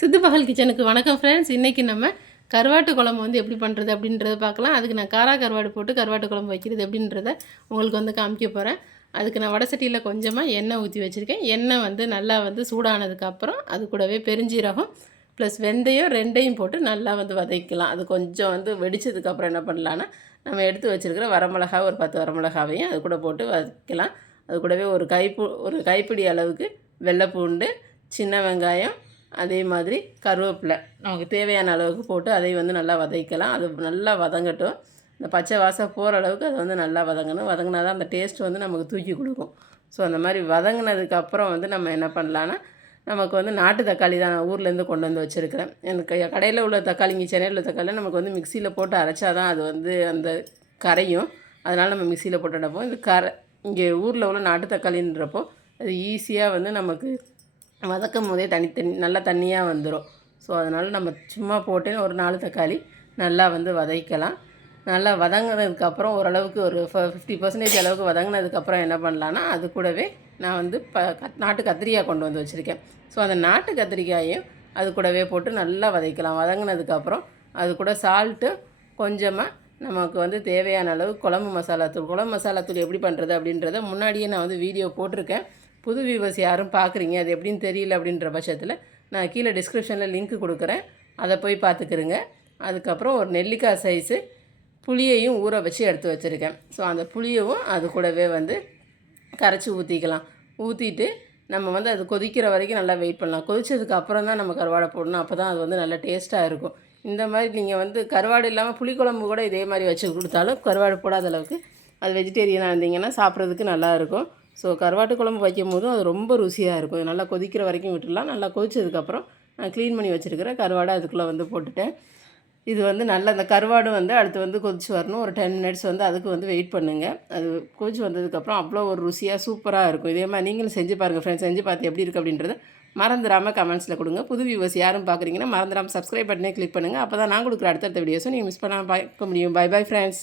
சித்து பகல் கிச்சனுக்கு வணக்கம் ஃப்ரெண்ட்ஸ். இன்றைக்கி நம்ம கருவாட்டு குழம்பு வந்து எப்படி பண்ணுறது அப்படின்றத பார்க்கலாம். அதுக்கு நான் கருவாடு போட்டு கருவாட்டு குழம்பு வைக்கிறது எப்படின்றத உங்களுக்கு வந்து காமிக்க போகிறேன். அதுக்கு நான் வடை சட்டியில் கொஞ்சமாக எண்ணெய் ஊற்றி வச்சுருக்கேன். எண்ணெய் வந்து நல்லா வந்து சூடானதுக்கப்புறம் அது கூடவே பெருஞ்சீரகம் ப்ளஸ் வெந்தயம் ரெண்டையும் போட்டு நல்லா வந்து வதக்கலாம். அது கொஞ்சம் வந்து வெடித்ததுக்கப்புறம் என்ன பண்ணலான்னா, நம்ம எடுத்து வச்சுருக்கிற வரமிளகா ஒரு 10 வரமிளகாவையும் அது கூட போட்டு வதக்கலாம். அது கூடவே ஒரு கைப்பிடி அளவுக்கு வெள்ளைப்பூண்டு, சின்ன வெங்காயம், அதே மாதிரி கருவேப்பிலை நமக்கு தேவையான அளவுக்கு போட்டு அதை வந்து நல்லா வதக்கலாம். அது நல்லா வதங்கட்டும். இந்த பச்சை வாசம் போகிற அளவுக்கு அது வந்து நல்லா வதங்கணும். வதங்கினா தான் அந்த டேஸ்ட் வந்து நமக்கு தூக்கி கொடுக்கும். ஸோ அந்த மாதிரி வதங்கினதுக்கப்புறம் வந்து நம்ம என்ன பண்ணலான்னா, நமக்கு வந்து நாட்டு தக்காளி தான் நான் ஊர்லேருந்து கொண்டு வந்து வச்சுருக்கிறேன். எனக்கு கடையில் உள்ள தக்காளி, இங்கே சென்னையில் உள்ள தக்காளி நமக்கு வந்து மிக்சியில் போட்டு அரைச்சா தான் அது வந்து அந்த கரையும். அதனால் நம்ம மிக்சியில் போட்டு அடைப்போம். இங்கே ஊரில் உள்ள நாட்டு தக்காளின்றப்போ அது ஈஸியாக வந்து நமக்கு வதக்கும் போதே நல்லா தண்ணியாக வந்துடும். ஸோ அதனால் நம்ம சும்மா போட்டு ஒரு 4 தக்காளி நல்லா வந்து வதக்கலாம். நல்லா வதங்கினதுக்கப்புறம் ஓரளவுக்கு ஒரு 50% அளவுக்கு வதங்கினதுக்கப்புறம் என்ன பண்ணலான்னா, அது கூடவே நான் வந்து நாட்டு கத்திரிக்காய் கொண்டு வந்து வச்சுருக்கேன். ஸோ அந்த நாட்டு கத்திரிக்காயையும் அது கூடவே போட்டு நல்லா வதக்கலாம். வதங்கினதுக்கப்புறம் அது கூட சால்ட்டு கொஞ்சமாக நமக்கு வந்து தேவையான அளவு குழம்பு மசாலாத்தூள் எப்படி பண்ணுறது அப்படின்றத முன்னாடியே நான் வந்து வீடியோ போட்டிருக்கேன். புது வியூவர்ஸ் யாரும் பார்க்குறீங்க, அது எப்படின்னு தெரியல அப்படின்ற பட்சத்தில் நான் கீழே டிஸ்கிரிப்ஷனில் லிங்க் கொடுக்குறேன், அதை போய் பார்த்துக்கிறங்க. அதுக்கப்புறம் ஒரு நெல்லிக்காய் சைஸு புளியையும் ஊற வச்சு எடுத்து வச்சுருக்கேன். ஸோ அந்த புளியவும் அது கூடவே வந்து கரைச்சி ஊற்றிக்கலாம். ஊற்றிட்டு நம்ம வந்து அது கொதிக்கிற வரைக்கும் நல்லா வெயிட் பண்ணலாம். கொதித்ததுக்கு அப்புறம் தான் நம்ம கருவாடை போடணும். அப்போ தான் அது வந்து நல்லா டேஸ்ட்டாக இருக்கும். இந்த மாதிரி நீங்கள் வந்து கருவாடு இல்லாமல் புளிக்குழம்பு கூட இதே மாதிரி வச்சு கொடுத்தாலும் கருவாடு போடாத அளவுக்கு அது வெஜிடேரியனாக இருந்தீங்கன்னா சாப்பிட்றதுக்கு நல்லாயிருக்கும். ஸோ கருவாட்டு குழம்பு வைக்கும் போதும் அது ரொம்ப ருசியாக இருக்கும். நல்லா கொதிக்கிற வரைக்கும் விட்டுடலாம். நல்லா கொதிச்சதுக்கப்புறம் நான் க்ளீன் பண்ணி வச்சுருக்கிற கருவாடை அதுக்குள்ளே வந்து போட்டுட்டேன். இது வந்து நல்லா அந்த கருவாடு வந்து அடுத்து வந்து கொதிச்சு வரணும். ஒரு 10 மினிட்ஸ் வந்து அதுக்கு வந்து வெயிட் பண்ணுங்கள். அது கொதிச்சு வந்ததுக்கப்புறம் அவ்வளோ ஒரு ருசியாக சூப்பராக இருக்கும். இதே மாதிரி நீங்களும் செஞ்சு பாருங்கள் ஃப்ரெண்ட்ஸ். செஞ்சு பார்த்து எப்படி இருக்குது அப்படின்றத மறந்துடாமல் கமெண்ட்ஸில் கொடுங்க. புது வியூவர்ஸ் யாரும் பார்க்குறீங்கன்னா மறந்துடாமல் சப்ஸ்கிரைப் பட்டனே கிளிக் பண்ணுங்கள். அப்போ தான் நான் கொடுக்குற அடுத்தடுத்த வீடியோஸும் நீங்கள் மிஸ் பண்ணாமல் பார்க்க முடியும். Bye bye friends.